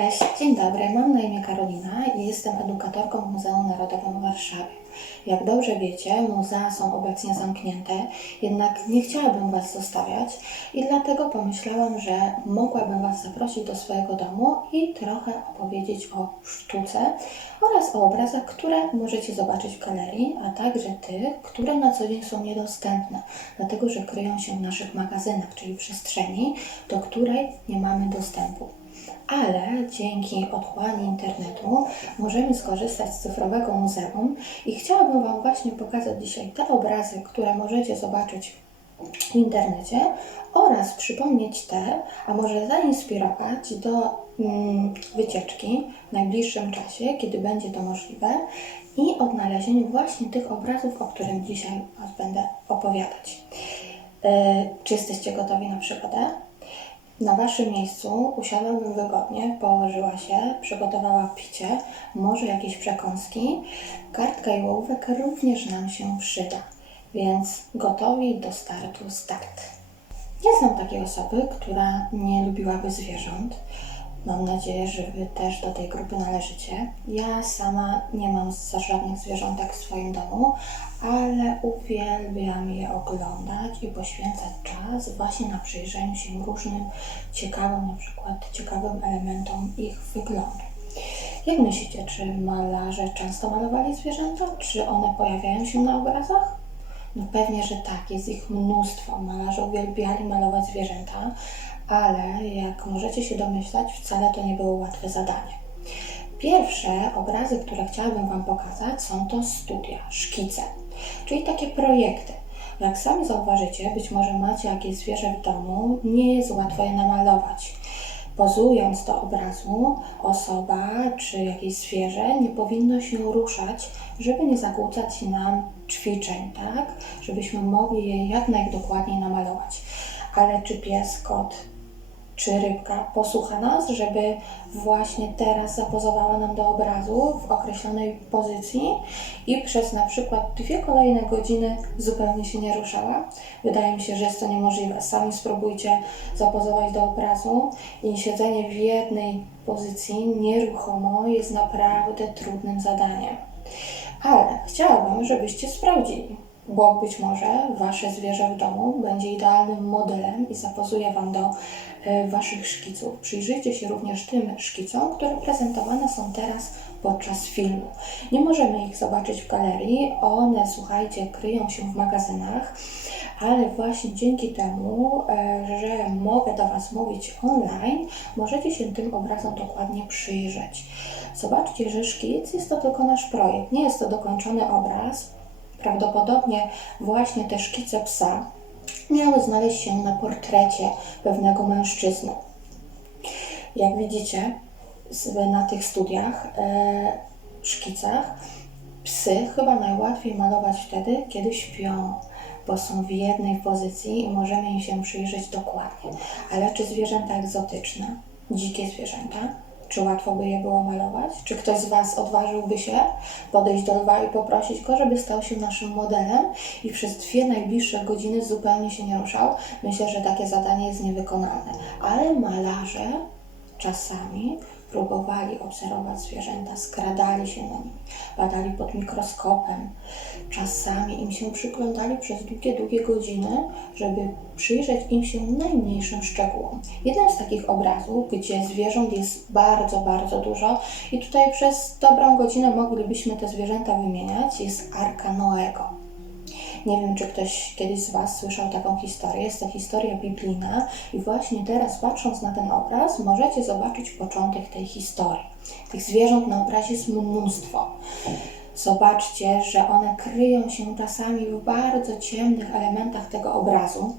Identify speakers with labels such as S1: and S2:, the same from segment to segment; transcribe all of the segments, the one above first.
S1: Cześć, dzień dobry. Mam na imię Karolina i jestem edukatorką w Muzeum Narodowym w Warszawie. Jak dobrze wiecie, muzea są obecnie zamknięte, jednak nie chciałabym Was zostawiać i dlatego pomyślałam, że mogłabym Was zaprosić do swojego domu i trochę opowiedzieć o sztuce oraz o obrazach, które możecie zobaczyć w galerii, a także tych, które na co dzień są niedostępne, dlatego że kryją się w naszych magazynach, czyli przestrzeni, do której nie mamy dostępu ale dzięki otchłani internetu możemy skorzystać z cyfrowego muzeum i chciałabym Wam właśnie pokazać dzisiaj te obrazy, które możecie zobaczyć w internecie oraz przypomnieć te, a może zainspirować do mm, wycieczki w najbliższym czasie, kiedy będzie to możliwe i odnalezieniu właśnie tych obrazów, o którym dzisiaj Was będę opowiadać. E, czy jesteście gotowi na przygodę? Na Waszym miejscu usiadłabym wygodnie, położyła się, przygotowała picie, może jakieś przekąski. Kartka i ołówek również nam się przyda, więc gotowi do startu start. Nie znam takiej osoby, która nie lubiłaby zwierząt. Mam nadzieję, że Wy też do tej grupy należycie. Ja sama nie mam żadnych zwierzątek w swoim domu, ale uwielbiam je oglądać i poświęcać czas właśnie na przyjrzeniu się różnym ciekawym, na przykład ciekawym elementom ich wyglądu. Jak myślicie, czy malarze często malowali zwierzęta? Czy one pojawiają się na obrazach? No pewnie, że tak, jest ich mnóstwo. Malarze uwielbiali malować zwierzęta, ale jak możecie się domyślać, wcale to nie było łatwe zadanie. Pierwsze obrazy, które chciałabym Wam pokazać, są to studia, szkice, czyli takie projekty. Jak sami zauważycie, być może macie jakieś zwierzę w domu, nie jest łatwo je namalować. Pozując do obrazu, osoba czy jakieś zwierzę nie powinno się ruszać, żeby nie zakłócać nam ćwiczeń, tak? Żebyśmy mogli je jak najdokładniej namalować. Ale czy pies, kot, czy rybka posłucha nas, żeby właśnie teraz zapozowała nam do obrazu w określonej pozycji i przez na przykład dwie kolejne godziny zupełnie się nie ruszała. Wydaje mi się, że jest to niemożliwe. Sami spróbujcie zapozować do obrazu i siedzenie w jednej pozycji nieruchomo jest naprawdę trudnym zadaniem. Ale chciałabym, żebyście sprawdzili bo być może Wasze zwierzę w domu będzie idealnym modelem i zapozuje Wam do Waszych szkiców. Przyjrzyjcie się również tym szkicom, które prezentowane są teraz podczas filmu. Nie możemy ich zobaczyć w galerii, one, słuchajcie, kryją się w magazynach, ale właśnie dzięki temu, e, że mogę do Was mówić online, możecie się tym obrazom dokładnie przyjrzeć. Zobaczcie, że szkic jest to tylko nasz projekt, nie jest to dokończony obraz, Prawdopodobnie właśnie te szkice psa miały znaleźć się na portrecie pewnego mężczyzny. Jak widzicie na tych studiach, e, szkicach, psy chyba najłatwiej malować wtedy, kiedy śpią, bo są w jednej pozycji i możemy im się przyjrzeć dokładnie. Ale czy zwierzęta egzotyczne, dzikie zwierzęta, czy łatwo by je było malować? Czy ktoś z Was odważyłby się podejść do lwa i poprosić go, żeby stał się naszym modelem i przez dwie najbliższe godziny zupełnie się nie ruszał? Myślę, że takie zadanie jest niewykonalne. Ale malarze czasami próbowali obserwować zwierzęta, skradali się na nimi, badali pod mikroskopem. Czasami im się przyglądali przez długie, długie godziny, żeby przyjrzeć im się najmniejszym szczegółom. Jeden z takich obrazów, gdzie zwierząt jest bardzo, bardzo dużo i tutaj przez dobrą godzinę moglibyśmy te zwierzęta wymieniać, jest Arka Noego. Nie wiem, czy ktoś kiedyś z Was słyszał taką historię. Jest to historia biblijna i właśnie teraz, patrząc na ten obraz, możecie zobaczyć początek tej historii. Tych zwierząt na obrazie jest mnóstwo. Zobaczcie, że one kryją się czasami w bardzo ciemnych elementach tego obrazu,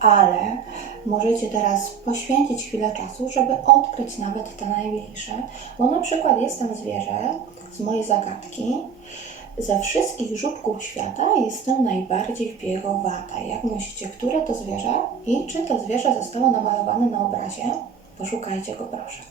S1: ale możecie teraz poświęcić chwilę czasu, żeby odkryć nawet te najmniejsze, bo na przykład jest tam zwierzę z mojej zagadki, ze wszystkich żubków świata jestem najbardziej wbiegowata. Jak myślicie, które to zwierzę i czy to zwierzę zostało namalowane na obrazie? Poszukajcie go proszę.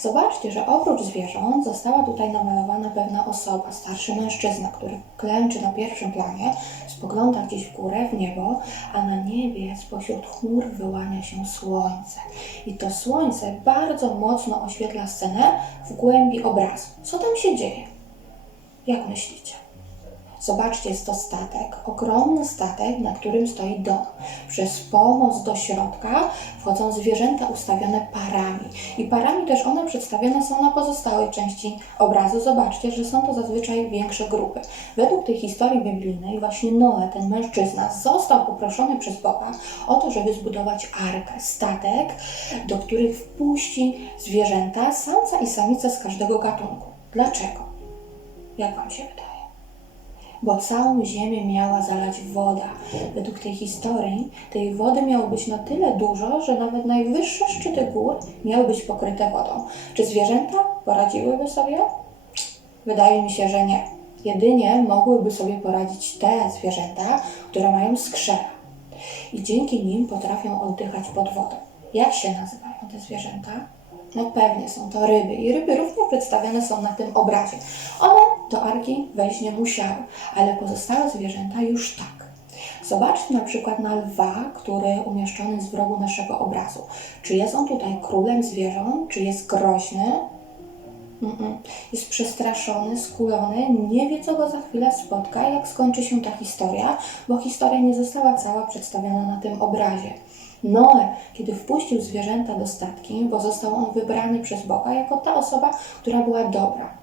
S1: Zobaczcie, że oprócz zwierząt została tutaj namalowana pewna osoba, starszy mężczyzna, który klęczy na pierwszym planie, spogląda gdzieś w górę, w niebo, a na niebie spośród chmur wyłania się słońce. I to słońce bardzo mocno oświetla scenę w głębi obrazu. Co tam się dzieje? Jak myślicie? Zobaczcie, jest to statek, ogromny statek, na którym stoi dom. Przez pomost do środka wchodzą zwierzęta ustawione parami. I parami też one przedstawione są na pozostałej części obrazu. Zobaczcie, że są to zazwyczaj większe grupy. Według tej historii biblijnej właśnie Noe, ten mężczyzna, został poproszony przez Boga o to, żeby zbudować arkę, statek, do których wpuści zwierzęta, samca i samice z każdego gatunku. Dlaczego? Jak Wam się wydaje? bo całą ziemię miała zalać woda. Według tej historii tej wody miało być na tyle dużo, że nawet najwyższe szczyty gór miały być pokryte wodą. Czy zwierzęta poradziłyby sobie? Wydaje mi się, że nie. Jedynie mogłyby sobie poradzić te zwierzęta, które mają skrzela. I dzięki nim potrafią oddychać pod wodą. Jak się nazywają te zwierzęta? No pewnie są to ryby i ryby również przedstawione są na tym obrazie. One do arki wejść nie musiały, ale pozostałe zwierzęta już tak. Zobaczcie na przykład na lwa, który umieszczony jest w rogu naszego obrazu. Czy jest on tutaj królem zwierząt, czy jest groźny? Mm-mm. Jest przestraszony, skulony, nie wie co go za chwilę spotka, jak skończy się ta historia, bo historia nie została cała przedstawiona na tym obrazie. Noe, kiedy wpuścił zwierzęta do statki, bo został on wybrany przez Boga jako ta osoba, która była dobra,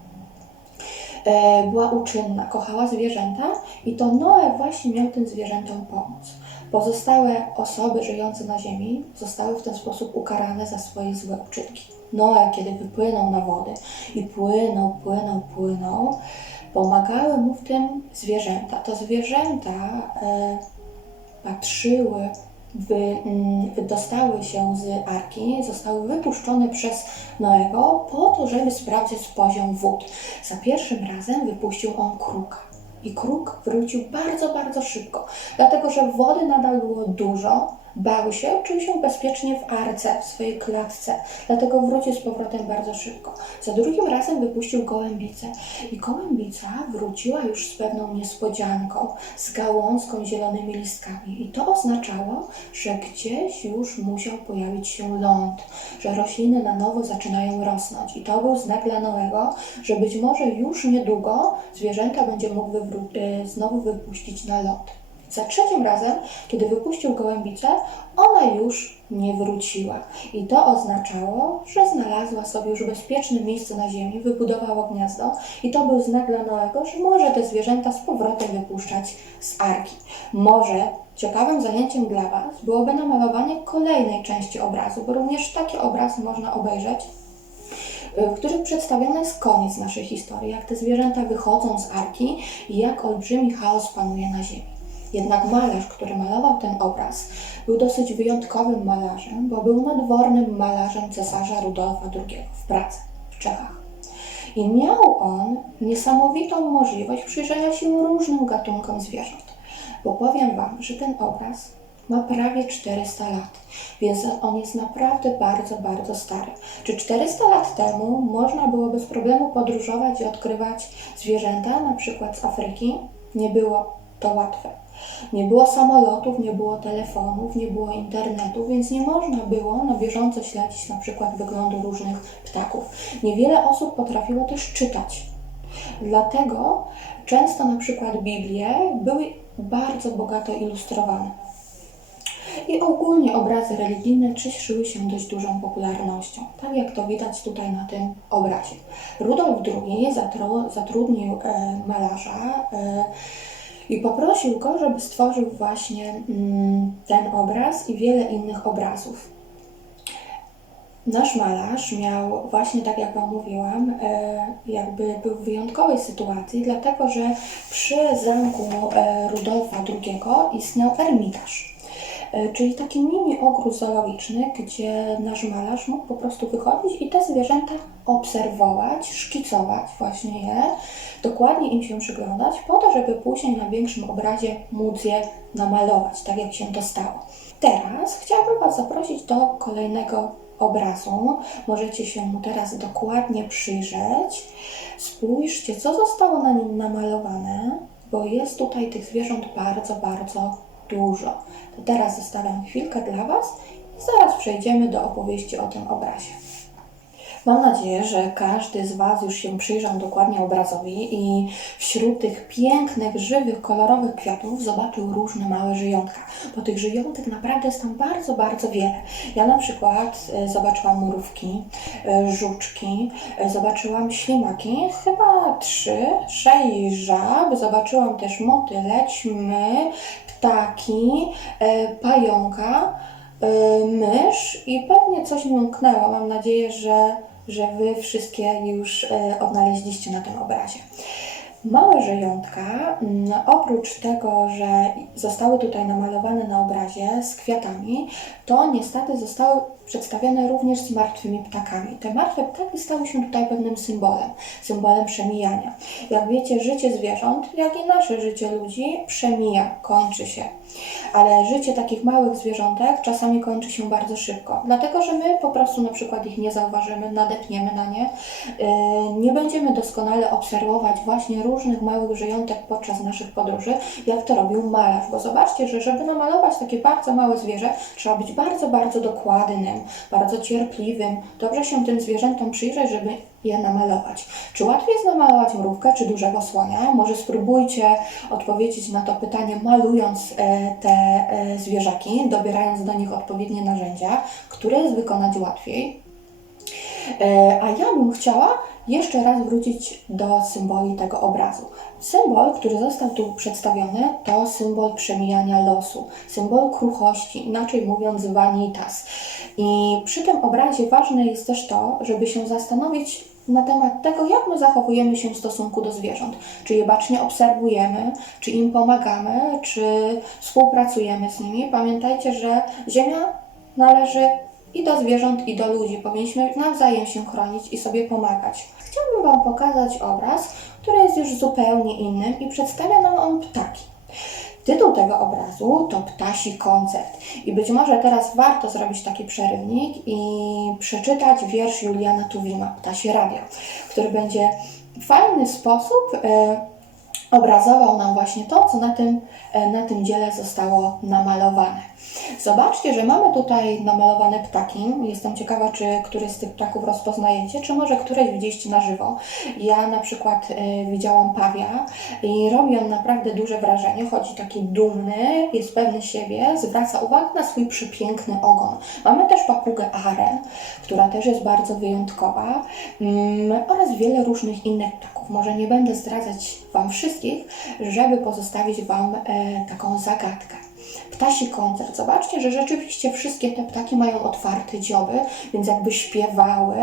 S1: była uczynna, kochała zwierzęta i to Noe właśnie miał tym zwierzętom pomóc. Pozostałe osoby żyjące na ziemi zostały w ten sposób ukarane za swoje złe uczynki. Noe, kiedy wypłynął na wody i płynął, płynął, płynął, pomagały mu w tym zwierzęta. To zwierzęta e, patrzyły wydostały się z arki, zostały wypuszczone przez Noego po to, żeby sprawdzić poziom wód. Za pierwszym razem wypuścił on kruka. I kruk wrócił bardzo, bardzo szybko, dlatego że wody nadal było dużo, bał się, czuł się bezpiecznie w arce, w swojej klatce, dlatego wrócił z powrotem bardzo szybko. Za drugim razem wypuścił gołębicę i gołębica wróciła już z pewną niespodzianką, z gałązką zielonymi listkami i to oznaczało, że gdzieś już musiał pojawić się ląd, że rośliny na nowo zaczynają rosnąć i to był znak dla Noego, że być może już niedługo zwierzęta będzie mógł y, znowu wypuścić na ląd. Za trzecim razem, kiedy wypuścił gołębicę, ona już nie wróciła. I to oznaczało, że znalazła sobie już bezpieczne miejsce na ziemi, wybudowała gniazdo i to był znak dla Noego, że może te zwierzęta z powrotem wypuszczać z arki. Może ciekawym zajęciem dla Was byłoby namalowanie kolejnej części obrazu, bo również takie obrazy można obejrzeć w których przedstawiony jest koniec naszej historii, jak te zwierzęta wychodzą z arki i jak olbrzymi chaos panuje na ziemi. Jednak malarz, który malował ten obraz, był dosyć wyjątkowym malarzem, bo był nadwornym malarzem cesarza Rudolfa II w Pradze, w Czechach. I miał on niesamowitą możliwość przyjrzenia się różnym gatunkom zwierząt. Bo powiem Wam, że ten obraz ma prawie 400 lat, więc on jest naprawdę bardzo, bardzo stary. Czy 400 lat temu można było bez problemu podróżować i odkrywać zwierzęta, na przykład z Afryki? Nie było to łatwe. Nie było samolotów, nie było telefonów, nie było internetu, więc nie można było na bieżąco śledzić na przykład wyglądu różnych ptaków. Niewiele osób potrafiło też czytać. Dlatego często na przykład Biblie były bardzo bogato ilustrowane. I ogólnie obrazy religijne cieszyły się dość dużą popularnością, tak jak to widać tutaj na tym obrazie. Rudolf II zatru, zatrudnił e, malarza e, i poprosił go, żeby stworzył właśnie mm, ten obraz i wiele innych obrazów. Nasz malarz miał właśnie tak jak Wam mówiłam, e, jakby był w wyjątkowej sytuacji, dlatego że przy zamku e, Rudolfa II istniał ermitaż. E, czyli taki mini ogród zoologiczny, gdzie nasz malarz mógł po prostu wychodzić i te zwierzęta obserwować, szkicować właśnie je, dokładnie im się przyglądać, po to, żeby później na większym obrazie móc je namalować, tak jak się to stało. Teraz chciałabym Was zaprosić do kolejnego obrazu. Możecie się mu teraz dokładnie przyjrzeć. Spójrzcie, co zostało na nim namalowane, bo jest tutaj tych zwierząt bardzo, bardzo dużo. To teraz zostawiam chwilkę dla Was i zaraz przejdziemy do opowieści o tym obrazie. Mam nadzieję, że każdy z Was już się przyjrzał dokładnie obrazowi i wśród tych pięknych, żywych, kolorowych kwiatów zobaczył różne małe żyjątka, bo tych żyjątek naprawdę jest tam bardzo, bardzo wiele. Ja na przykład e, zobaczyłam mrówki, e, żuczki, e, zobaczyłam ślimaki, chyba trzy, sześć żab, zobaczyłam też motyle, ćmy, ptaki, pająka, mysz i pewnie coś mi umknęło. Mam nadzieję, że, że Wy wszystkie już e, odnaleźliście na tym obrazie. Małe żyjątka, mm, oprócz tego, że zostały tutaj namalowane na obrazie z kwiatami, to niestety zostały przedstawione również z martwymi ptakami. Te martwe ptaki stały się tutaj pewnym symbolem, symbolem przemijania. Jak wiecie, życie zwierząt, jak i nasze życie ludzi przemija, kończy się. Ale życie takich małych zwierzątek czasami kończy się bardzo szybko, dlatego że my po prostu na przykład ich nie zauważymy, nadepniemy na nie, yy, nie będziemy doskonale obserwować właśnie różnych małych żyjątek podczas naszych podróży, jak to robił malarz. Bo zobaczcie, że żeby namalować takie bardzo małe zwierzę, trzeba być bardzo, bardzo dokładnym, bardzo cierpliwym, dobrze się tym zwierzętom przyjrzeć, żeby je namalować. Czy łatwiej jest namalować mrówkę, czy dużego słonia? Może spróbujcie odpowiedzieć na to pytanie, malując e, te e, zwierzaki, dobierając do nich odpowiednie narzędzia, które jest wykonać łatwiej. E, A ja bym chciała jeszcze raz wrócić do symboli tego obrazu. Symbol, który został tu przedstawiony, to symbol przemijania losu, symbol kruchości, inaczej mówiąc vanitas. I przy tym obrazie ważne jest też to, żeby się zastanowić na temat tego, jak my zachowujemy się w stosunku do zwierząt. Czy je bacznie obserwujemy, czy im pomagamy, czy współpracujemy z nimi. Pamiętajcie, że Ziemia należy i do zwierząt, i do ludzi. Powinniśmy nawzajem się chronić i sobie pomagać. Chciałabym Wam pokazać obraz, który jest już zupełnie inny i przedstawia nam on ptaki. Tytuł tego obrazu to Ptasi Koncert. I być może teraz warto zrobić taki przerywnik i przeczytać wiersz Juliana Tuwima, Ptasie Radio, który będzie w fajny sposób e, obrazował nam właśnie to, co na tym, e, na tym dziele zostało namalowane. Zobaczcie, że mamy tutaj namalowane ptaki. Jestem ciekawa, czy któryś z tych ptaków rozpoznajecie, czy może któreś widzieliście na żywo. Ja na przykład e, widziałam pawia i robi on naprawdę duże wrażenie. Chodzi taki dumny, jest pewny siebie, zwraca uwagę na swój przepiękny ogon. Mamy też papugę Arę, która też jest bardzo wyjątkowa mm, oraz wiele różnych innych ptaków. Może nie będę zdradzać Wam wszystkich, żeby pozostawić Wam e, taką zagadkę. Ptasi koncert. Zobaczcie, że rzeczywiście wszystkie te ptaki mają otwarte dzioby, więc jakby śpiewały.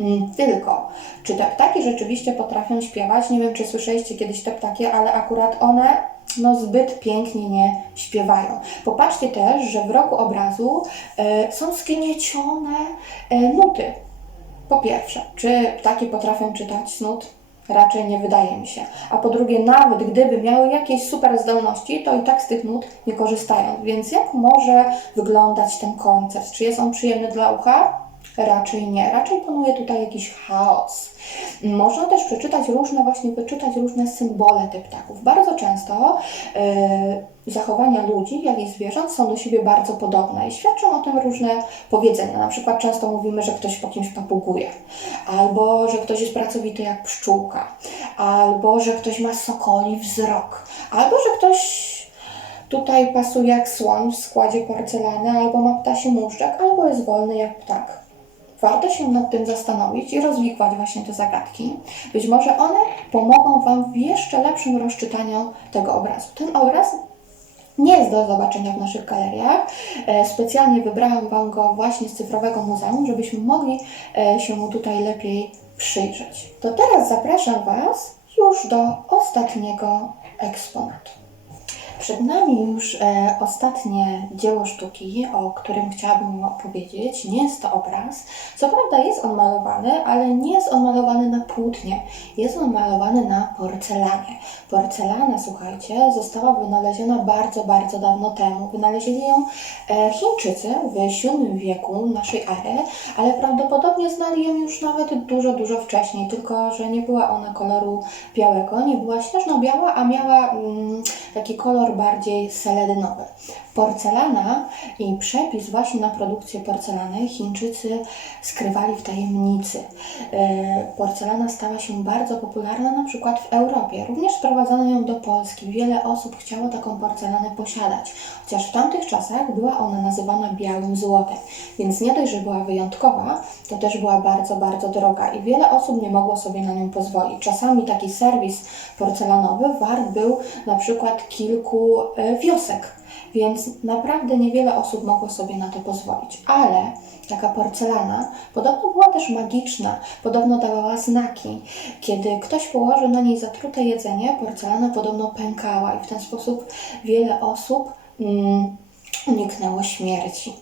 S1: Mm, Tylko, czy te ptaki rzeczywiście potrafią śpiewać? Nie wiem, czy słyszeliście kiedyś te ptaki, ale akurat one no zbyt pięknie nie śpiewają. Popatrzcie też, że w roku obrazu e, są zgniecione e, nuty. Po pierwsze, czy ptaki potrafią czytać nut? Raczej nie wydaje mi się. A po drugie, nawet gdyby miały jakieś super zdolności, to i tak z tych nut nie korzystają. Więc jak może wyglądać ten koncert? Czy jest on przyjemny dla ucha? Raczej nie. Raczej panuje tutaj jakiś chaos. Można też przeczytać różne, właśnie wyczytać różne symbole tych ptaków. Bardzo często yy, zachowania ludzi, jak i zwierząt są do siebie bardzo podobne i świadczą o tym różne powiedzenia. Na przykład często mówimy, że ktoś po kimś papuguje, albo że ktoś jest pracowity jak pszczółka, albo że ktoś ma sokoli wzrok, albo że ktoś tutaj pasuje jak słoń w składzie porcelany, albo ma ptasi muszczek, albo jest wolny jak ptak. Warto się nad tym zastanowić i rozwikłać właśnie te zagadki. Być może one pomogą Wam w jeszcze lepszym rozczytaniu tego obrazu. Ten obraz nie jest do zobaczenia w naszych galeriach. E, Specjalnie wybrałam Wam go właśnie z cyfrowego muzeum, żebyśmy mogli e, się mu tutaj lepiej przyjrzeć. To teraz zapraszam Was już do ostatniego eksponatu. Przed nami już e, ostatnie dzieło sztuki, o którym chciałabym opowiedzieć. Nie jest to obraz. Co prawda jest on malowany, ale nie jest on malowany na płótnie. Jest on malowany na porcelanie. Porcelana, słuchajcie, została wynaleziona bardzo, bardzo dawno temu. Wynaleźli ją e, Chińczycy w VII wieku naszej ery, ale prawdopodobnie znali ją już nawet dużo, dużo wcześniej, tylko że nie była ona koloru białego, nie była śnieżno-biała, a miała mm, taki kolor bardziej seledynowy. Porcelana i przepis właśnie na produkcję porcelany Chińczycy skrywali w tajemnicy. E, Porcelana stała się bardzo popularna na przykład w Europie. Również sprowadzano ją do Polski. Wiele osób chciało taką porcelanę posiadać, chociaż w tamtych czasach była ona nazywana białym złotem. Więc nie dość, że była wyjątkowa, to też była bardzo, bardzo droga i wiele osób nie mogło sobie na nią pozwolić. Czasami taki serwis porcelanowy wart był na przykład kilku e, wiosek więc naprawdę niewiele osób mogło sobie na to pozwolić. Ale taka porcelana podobno była też magiczna, podobno dawała znaki. Kiedy ktoś położył na niej zatrute jedzenie, porcelana podobno pękała i w ten sposób wiele osób. Mm, uniknęło śmierci.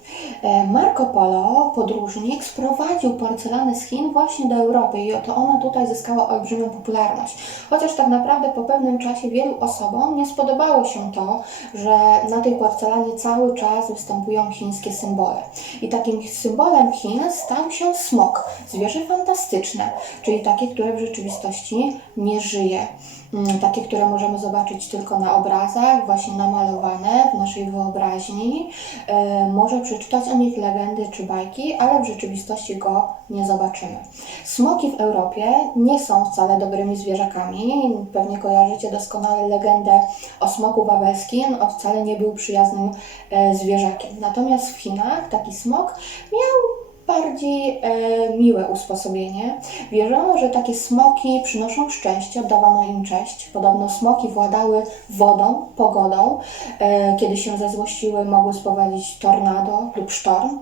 S1: E, Marco Polo, podróżnik, sprowadził porcelanę z Chin właśnie do Europy i oto ona tutaj zyskała olbrzymią popularność. Chociaż tak naprawdę po pewnym czasie wielu osobom nie spodobało się to, że na tej porcelanie cały czas występują chińskie symbole. I takim symbolem Chin stał się smok, zwierzę fantastyczne, czyli takie, które w rzeczywistości nie żyje. Mm, takie, które możemy zobaczyć tylko na obrazach, właśnie namalowane w naszej wyobraźni. E, może przeczytać o nich legendy czy bajki, ale w rzeczywistości go nie zobaczymy. Smoki w Europie nie są wcale dobrymi zwierzakami. Pewnie kojarzycie doskonale legendę o smoku wawelskim. On wcale nie był przyjaznym e, zwierzakiem. Natomiast w Chinach taki smok miał bardziej e, miłe usposobienie. Wierzono, że takie smoki przynoszą szczęście, oddawano im cześć. Podobno smoki władały wodą, pogodą. E, kiedy się zezłościły, mogły sprowadzić tornado lub sztorm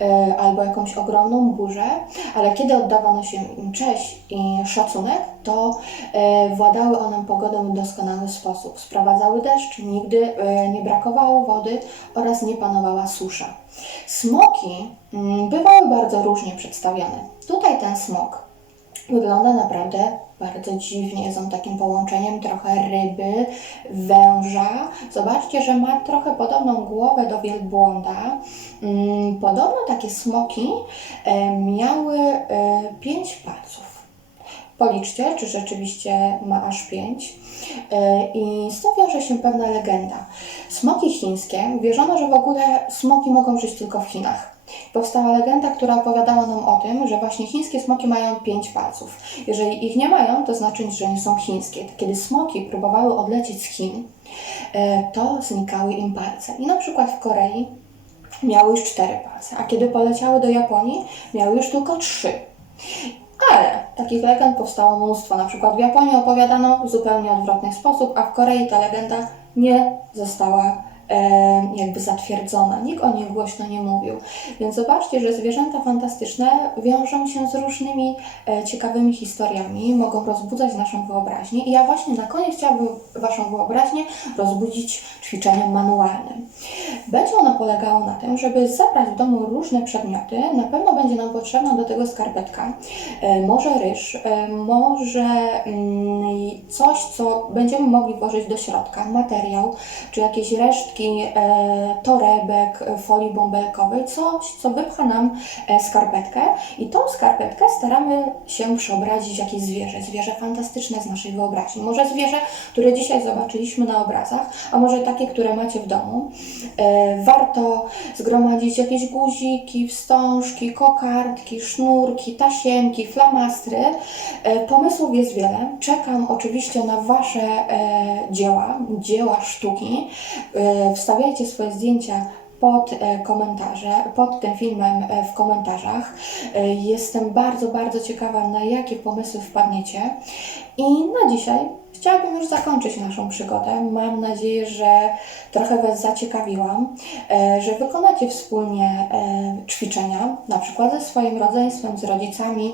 S1: e, albo jakąś ogromną burzę, ale kiedy oddawano się im cześć i szacunek, to e, władały one pogodą w doskonały sposób. Sprowadzały deszcz, nigdy nie brakowało wody oraz nie panowała susza. Smoki mm, bywały bardzo różnie przedstawiane. Tutaj ten smok wygląda naprawdę bardzo dziwnie. Jest on takim połączeniem trochę ryby, węża. Zobaczcie, że ma trochę podobną głowę do wielbłąda. Mm, Podobno takie smoki e, miały e, pięć palców. Policzcie, czy rzeczywiście ma aż pięć. E, I z tym wiąże się pewna legenda. Smoki chińskie, wierzono, że w ogóle smoki mogą żyć tylko w Chinach. Powstała legenda, która opowiadała nam o tym, że właśnie chińskie smoki mają pięć palców. Jeżeli ich nie mają, to znaczy, że nie są chińskie. Kiedy smoki próbowały odlecieć z Chin, e, to znikały im palce. I na przykład w Korei miały już cztery palce, a kiedy poleciały do Japonii, miały już tylko trzy. Ale takich legend powstało mnóstwo. Na przykład w Japonii opowiadano w zupełnie odwrotny sposób, a w Korei ta legenda nie została jakby zatwierdzona. Nikt o niej głośno nie mówił. Więc zobaczcie, że zwierzęta fantastyczne wiążą się z różnymi e, ciekawymi historiami, mogą rozbudzać naszą wyobraźnię. I ja właśnie na koniec chciałabym Waszą wyobraźnię rozbudzić ćwiczeniem manualnym. Będzie ono polegało na tym, żeby zabrać w domu różne przedmioty. Na pewno będzie nam potrzebna do tego skarpetka, e, może ryż, e, może mm, coś, co będziemy mogli włożyć do środka, materiał, czy jakieś resztki e, torebek, e, folii bąbelkowej, coś, co wypcha nam e, skarpetkę i tą skarpetkę staramy się przeobrazić w jakieś zwierzę, zwierzę fantastyczne z naszej wyobraźni. Może zwierzę, które dzisiaj zobaczyliśmy na obrazach, a może takie, które macie w domu. Warto zgromadzić jakieś guziki, wstążki, kokardki, sznurki, tasiemki, flamastry. Pomysłów jest wiele. Czekam oczywiście na Wasze dzieła, dzieła sztuki. Wstawiajcie swoje zdjęcia pod e, komentarze, pod tym filmem e, w komentarzach. E, Jestem bardzo, bardzo ciekawa, na jakie pomysły wpadniecie. I na dzisiaj chciałabym już zakończyć naszą przygodę. Mam nadzieję, że trochę Was zaciekawiłam, że wykonacie wspólnie ćwiczenia, na przykład ze swoim rodzeństwem, z rodzicami,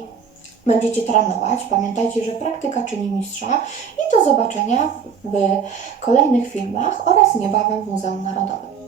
S1: będziecie trenować. Pamiętajcie, że praktyka czyni mistrza i do zobaczenia w kolejnych filmach oraz niebawem w Muzeum Narodowym.